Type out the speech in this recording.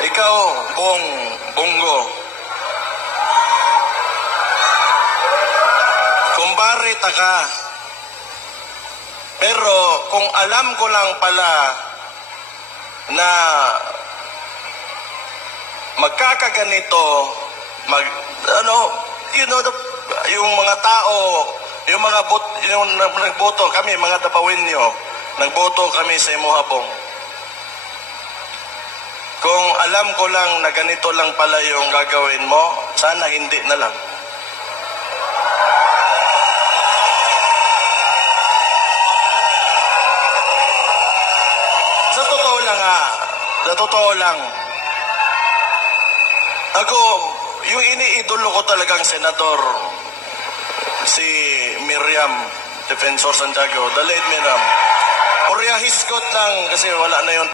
Ikaw, Bongo. Kumpare ka. Pero kung alam ko lang pala na magkakaganito, yung mga tao, yung nagboto kami, mga Dabawinyo, nagboto kami sa Imuhabong. Kung alam ko lang na ganito lang pala yung gagawin mo, sana hindi na lang. Sa totoo lang, ako, yung iniidolo ko talagang senador, si Miriam Defensor Santiago, the late Miriam, Puryahisgot lang kasi wala na yun.